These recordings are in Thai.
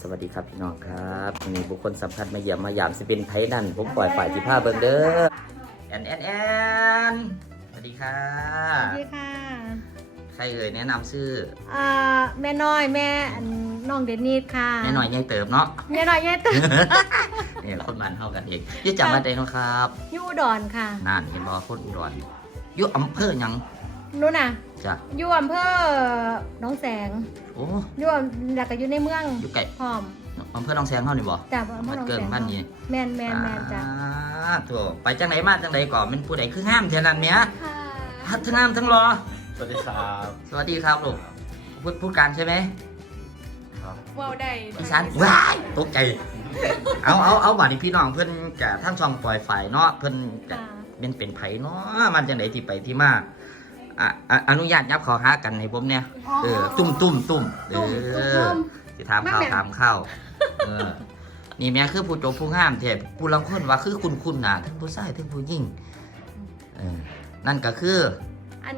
สวัสดีครับพี่น้องครับมีบุคคลสำคัญมาเยี่ยมมาหยามสิเป็นไทนั่นผมปล่อยฝ่ายที่ผ้าเบิงเด้อแอนแอนแอนสวัสดีค่ะ สวัสดีค่ะ ใครเอ่ยแนะนำชื่อ อ่าแม่น้อยแม่อันน้องเดนนิสค่ะแม่หน่อยยังเติมเนาะ แม่น้อยแย่ตื่นเนี่ยคนมันเท่ากันเองอยุ่จังมาได้เนาะครับ อยู่อุดรค่ะ นั่นเห็นบอคนอุดรอยุ่อำเภอหยัง นู่นน่ะจ้ะอยู่อำเภอหน้องแสงโอ้อยู่อำแล้วก็อยู่ในเมืองอยู่ไก่พร้อมอำเภอหนองแสงเท่านี่บ่จากอำเภอหนองบ้านเกิแสดงบ้านนี้แมนแมนแมนจ้ะอ่าตัวไปจังไหนมาจังไหนก่อนเป็นผู้ใดคือห้ามเท่านั้นเนี้ยค่ะทั้งห้ามทั้งรอสวัสดีครับสวัสดีครับลูกพูดพูดการใช่ไหมครับว้าวได้อีสานว้ายตกใจ เอาเอาเอาบัดนี้พี่น้องเพื่อนกะทั้งช่องปล่อยไฟเนาะเพื่อนกะค่ะเป็นเป็นไผเนาะมันจังไหนที่ไปที่มา อะอะอนุญาตยับขอหากันให้ผมเนี่ยเออตุ้มตุ้มตุ้มเอตุ้มตุ้อมสิถามข้าวนั่นแหละถามข้าวเออนี่แม่คือผู้โจบผู้ห้ามเทพผู้ลังคนว่าคือคุณคุณน่ะทั้งผู้ชายทั้งผู้หญิงเออนั่นก็คือ อัน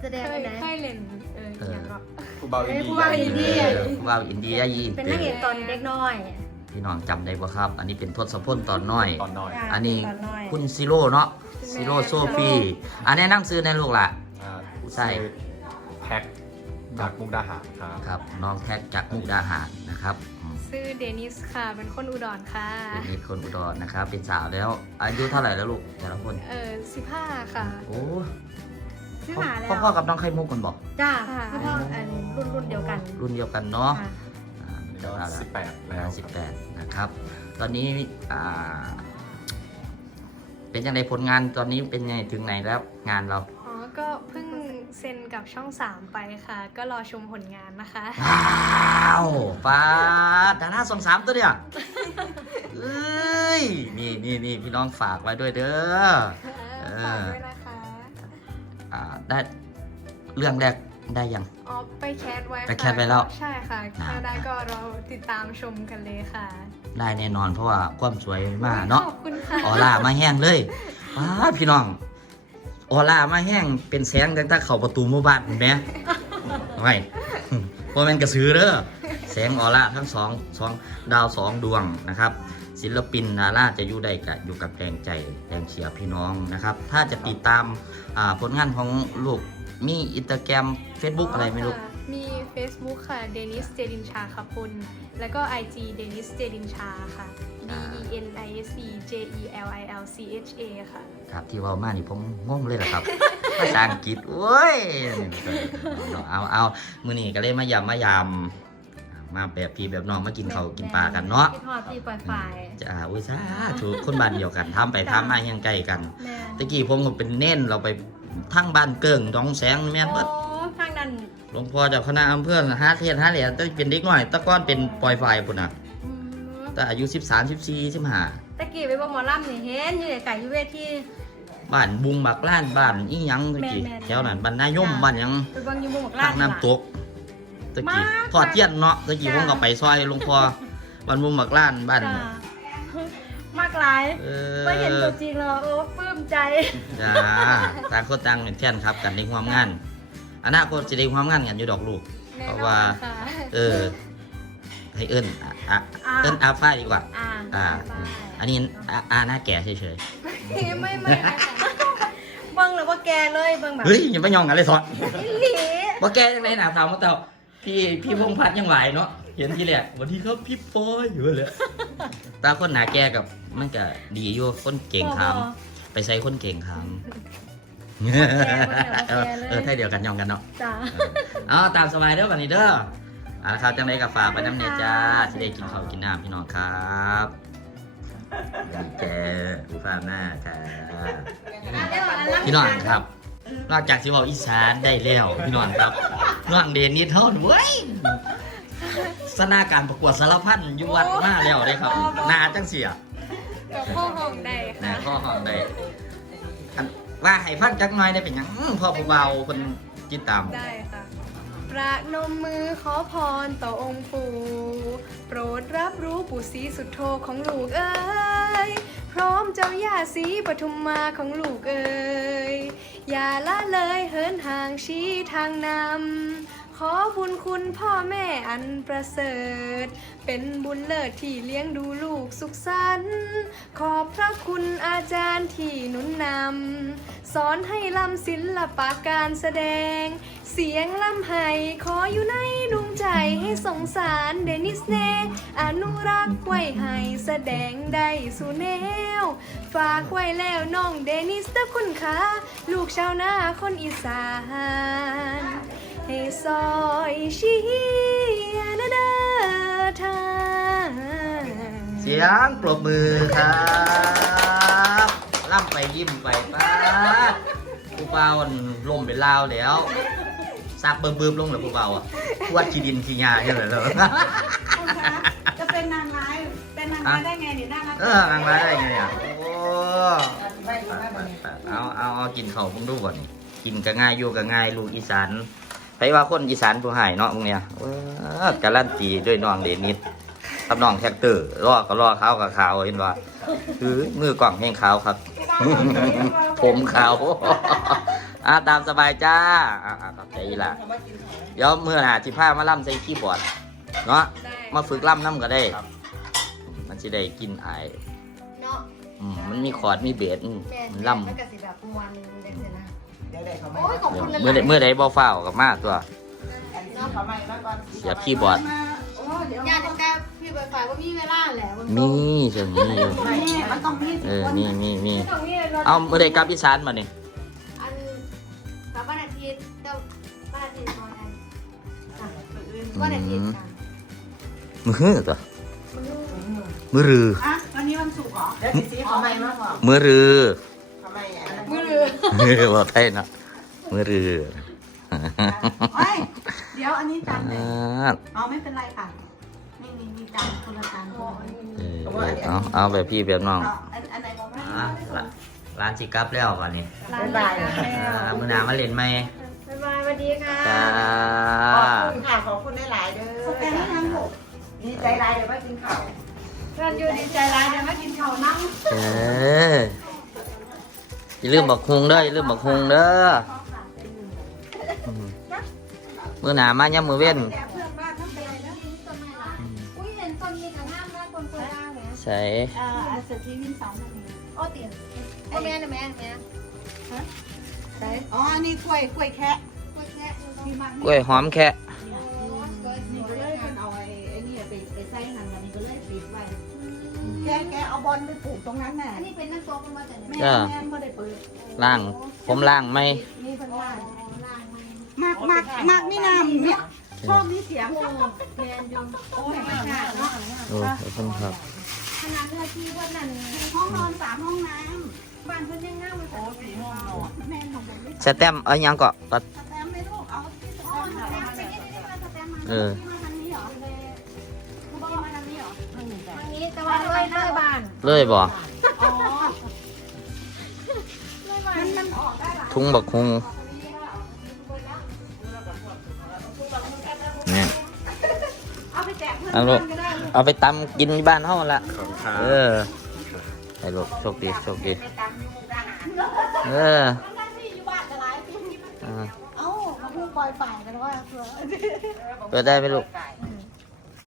แสดงเคอัยนไหน เคยเล่นเอออย่างก็ ผู้เบาอินเอ้ยดีผู้เบาอินดี้เออผู้ว่าอินเดียยีเป็นนักเอกตอนเด็กน้อยพี่น้องจำได้บ่ครับ อันนี้เป็นทศพลตอนน้อย ตอนน้อยค่ะอันนี้ ตอนน้อย คุณซิโร่เนาะซิโร่โซฟีอันแนะนำซื้อในลูกล่ะอ่า ใช่แพ็คจากมุกดาหารครับ ครับน้องแท็กจากมุกดาหารนะครับอืมชื่อเดนิสค่ะ เป็นคนอุดรค่ะ เป็นเด็กคนอุดรนะครับ เป็นสาวแล้ว อายุเท่าไหร่แล้วลูกแต่ละคน เออสิบห้าค่ะโอ้ชื่อหาแล้วพ่อๆกับน้องไข่มุกกันบอก จ้าค่ะพ่อพ่ออันรุ่นรุ่นเดียวกันรุ่นเดียวกันเนาะค่ะอ่าก็เท่าไหร่สิบแปดแล้แล้ววสิบแปดนะครับ ตอนนี้อ่าเป็นยังไงผลงานตอนนี้เป็นยังไงถึงไหนแล้วงานเรา อ๋อ ก็เพิ่ง เซ็นกับช่องสามไปค่ะ ก็รอชมผลงานนะคะ ว้าวป้าดดาราสองสามตัวเนี่ยเอ้ยนี่นี่นี่พี่น้องฝากไว้ด้วยเด้อ เออ ฝากด้วยนะคะ อ่าได้เรื่องแรกได้ยัง อ๋อ ไปแคสไว้ไปแคสไว้แล้ว ใช่ค่ะถ้าได้ก็เราติดตามชมกันเลยค่ะได้แน่นอนเพราะว่าความสวยมากเนาะขอบคุณค่ะ ออร่ามาแห้งเลยป้าดพี่น้อง ออร่ามาแห้งเป็นแสงตั้งแต่เข้าประตูหมู่บ้านเห็นไหมไม่เพราะมันกระสือเด้อแสงออร่าทั้งสองสองดาวสองดวงนะครับ ศิลปินดาราจะอยู่ได้กับอยู่กับแรงใจแรงเชียร์พี่น้องนะครับ ถ้าจะติดตามผลงานของลูกมีอินสตาแกรมเฟซบุ๊กอะไรไม่รู้ มี Facebook ค่ะ เดนิส เจดินชาค่ะคุณแล้วก็ IG เดนิส เจดินชาค่ะ D E N I S E J E L I L C H A ค่ะ ครับที่เว่ามานี่ผมงงเลยแหละครับ ภาษาอังกฤษโอ้ยเอาเอามือนี้ก็เลยมายามายามาแบบพี่แบบน้องมากินเขาวกินปลากันเนาะพี่ทอดพี่ปล่อยไฟจะอุ้ยซาถูกคนบ้านเดียวกันทำไปทำมายังใกล้กันแม่ตะกี้ผมก็เป็นเน้นเราไปทั้งบ้านเกิงดองแสงแม่นเบิด โอ้ ลวงพ่อเจากคณะอำเภอหาเทียนหาเหรียญแต่เป็นเด็กน้อยแตะก้อนเป็นปล่อยไฟปุ่นน่ะอืมแต่อายุ13 14 15ตะกี้ไปบอกหมอลำนี่เห็นอยู่ไก่อยู่เวทีบ้านบุงบักล้านบ้านอีหยังตะกี้แม่นๆแถวนั้นบ้านนายมบ้านหยังไปเบิ่งอยู่หมู่หมกภาลาคนน้ำตกตะกี้มากทอดเทียนเนาะตะกี้จ้ะผมก็ไปซอยหลวงพ่อบ้านบุงบักล้านบ้านจ้ะมากหลายเอไปเห็นอตัวจริงแล้วโอ้ปลื้มใจจ้าต่างคนต่างเป็นแฟนครับกันในความงาน อนาคตจะได้ความงานกันอยู่ดอกลูก แน่เพนราะอว่านค่ะเออ ให้เอิ้นอะอะอ่าเอิ้นอาฟ้าดีกว่า อ่าอ่าอันนี้อาอาหน้าแก่เฉยไม่ไม่นะคะเบิ่งแล้วว่าแกเลยเบิ่งแบๆบเฮ้ยอย่าไปยองกันเลยสอนอีหลีว่าแกจังไรหนาถามมาเต่าพี่พี่พงษ์พัฒน์ยังไหวเนาะเห็นทีแรกสวันที่ครับพี่ปอยอยู่เลยตาคนหนาแก่กับมันก็ดีอยู่คนเก่งถาม ไปใส่คนเก่งถาม เออเออไทยเดียวกันยองกันเนาะจ้าเอาตามสบายเด้อวันนี้เด้อเอาละครับจังไรกับฝากไปน้ำเนยจ้าที่ได้กินข้าวกินน้ำพี่น้องครับดีแกผู้ฟังหน้าค่ะพี่น้องครับ นอกจากสิบอกอีสานได้แล้วพี่น้องครับน้องเดนนี่เท่านั้นเว้ยสนาการประกวดสารพันยุวัดมาแล้วได้ครับนาจังเสียกับพ่อห้องได้หนาค่ะข้อห้องได้อัน ว่าให้ฟังจักหน่อยได้เป็นหยังพ่อผู้เบาคนจิตตาม ได้ค่ะ ประนมมือขอพรต่อองค์ปู่โปรดรับรู้ปู่ศรีสุดโทของลูกเอ้ย พร้อมเจ้าย่าศรีปทุมมาของลูกเอ้ย อย่าละเลยเหินห่างชี้ทางนำ ขอบุญคุณพ่อแม่อันประเสริฐ เป็นบุญเลิศที่เลี้ยงดูลูกสุขสันต์ขอบพระคุณอาจารย์ที่หนุนนำ สอนให้ลำศิลปะการแสดง เสียงลำไห้ขออยู่ในดวงใจให้สงสารเดนิสเนอนุรักษ์ไว้ให้แสดงได้สู่แนว ฝากไว้แล้วน้องเดนิสเด้อคุณคะลูกชาวนาคนอีสาน ให้ซอยเชียร์นะเด้อทางเสียงปรบมือครับล่ำไปยิ้มไปป้าดผู้เป่าอันลมเป็นลาวแล้วซักเบิ่มๆลงเลยผู้เป่าอะทวดขี้ดินขี้ยาใช่ไหมเลยคุณคะจะเป็นนางร้าย เป็นนางร้ายได้ไงเนี่ยน่ารักเออนางร้ายได้ไงอะโอ้เอาเอาเอากินเขาวผมดูก่อนนี่กินก็ง่ายอยู่ก็ง่ายลูกอีสาน ไปว่าคนอีสานผู้หายเนาะพวกเนี้ยเออการันตีด้วยน้องเดนิดกับน้องแท็กเตอร์รอก็รอขาวกับขาวเห็นว่าคือมือกล่องแห้งขาวครับ ผมขาวอ่าตามสบายจ้าอ่าอ่าขอบใจอีหละเดี๋ยวเมื่อหนาที่ผ้ามาล่ำใส่คีย์บอร์ดเนาะมาฝึกล่ำน้ำก็ได้ครับมันจะได้กินไอายเนาะอืมมันมีคอร์ดมีเบสอืมแม่มันล่ำมันก็สิแบบมวนเด็กสินะ เดี๋ยวเด็กเขาไม่โอ้ยขอบคุณนะเมื่อใดเมื่อใดบ่เฝ้าวกับมาตัวเขาไม่มาก่อนเสียบคีย์บอร์ด โอ้เดี๋ยวญาติแกพี่ไปฝ่ายว่ามีเวลาแหละวันมีเชิงมีอยู่นี่มันต้องมีเอสิอคนมีมีมีตรงนี้รถเอาเมื่อใดกลับอีสานมาเนี่ยอันกับวันอาทิตย์เจ้าวันอาทิตย์ตอนนั้นวันอาทิตย์ค่ะมือตัวมือรืออะวันนี้วันศุกร์เหรอเดี๋ยวสิสิเขาไม่มาบอกมือรือ เขาไม่อันนั้น มือเรือเออบอกไทยเนาะมือรือเฮ้ยเดี๋ยวอันนี้จานไหนอ่าเอาไม่เป็นไรค่ะนี่นี่มีจานคนละจานคนละเออเอาเอาแบบพี่แบบน้องเอาอันอันไหนบอกว่าอะร้านร้านสิกลับแล้ววันนี้บ๊ายบายอ่ามือหนามาเล่นไหมบ๊ายบายสวัสดีค่ะจ้าขอบคุณค่ะขอบคุณได้หลายเด้สแกนให้ยังลูกดีใจหลายเดี๋ยวไปกินข้าวเพื่อนอยู่ดีใจร้ายเดี๋ยวมากินข้าวนั่งเออ อย่าลืมบอกฮุงเด้ออย่าลืมบอกฮุงเด้ออืมมือหนามาย่ำมือเว้นแต่เพื่อนบ้านทั้งเป็นไรนะอุ้ยเห็นต้นนี้กับงามมากคนโคราชเลยใส่เอ่ออาเสร็จที่วินสองนาทีโอ้เตี๋ยโอ้แม่นะแม่แม่ใส่อ๋ออันนี้กล้วยกล้วยแคะกล้วยแค่ดูที่มากกล้วยหอมแค่นี่ แกแกเอาบอลไปปลูกตรงนั้นน่ะอันนี้เป็นน้ำโต๊ะมาจากไหนแม่แม่ไม่ได้เปิดล่าง ผมล่างไหมนี่เพิ่นว่าล่างมันมากมากมากนี่นำเนี่ยชอบนี่เสียงโอ้แมนยูโอ้ยไม่ใช่เนาะโอ้ขอบคุณครับ ขนาดเนื้อที่ว่านั่นห้องนอนสามห้องน้บ้านเพิ่นยังงามเลยค่ะำแม่ของผมไม่สแตมป์เอายังก็ตัดสแตมป์ไม่ลูกเอาที่สแตมป์มาไปกินที่มาสแตมมาเออ ที่มา นี้แต่ว่าเลยเลยบ้านเลยบ่อ๋อมันมันออกได้หลายทุ่งบักฮุงเนี่ยเอาไปแจกเพื่อนเอาลูกบ้านก็ได้ลูกเอาไปตำกินที่บ้านเฮาละขอบคุณครับเออให้ลูกโชคดีโชคดีไปตามที่มุกดาหารเออทั้งที่อยู่บ้านจะหลายปีอ่าเอ้ามาพูดปล่อยฝ่ายกันว่าเผื่อเปิดได้ไหมลูกม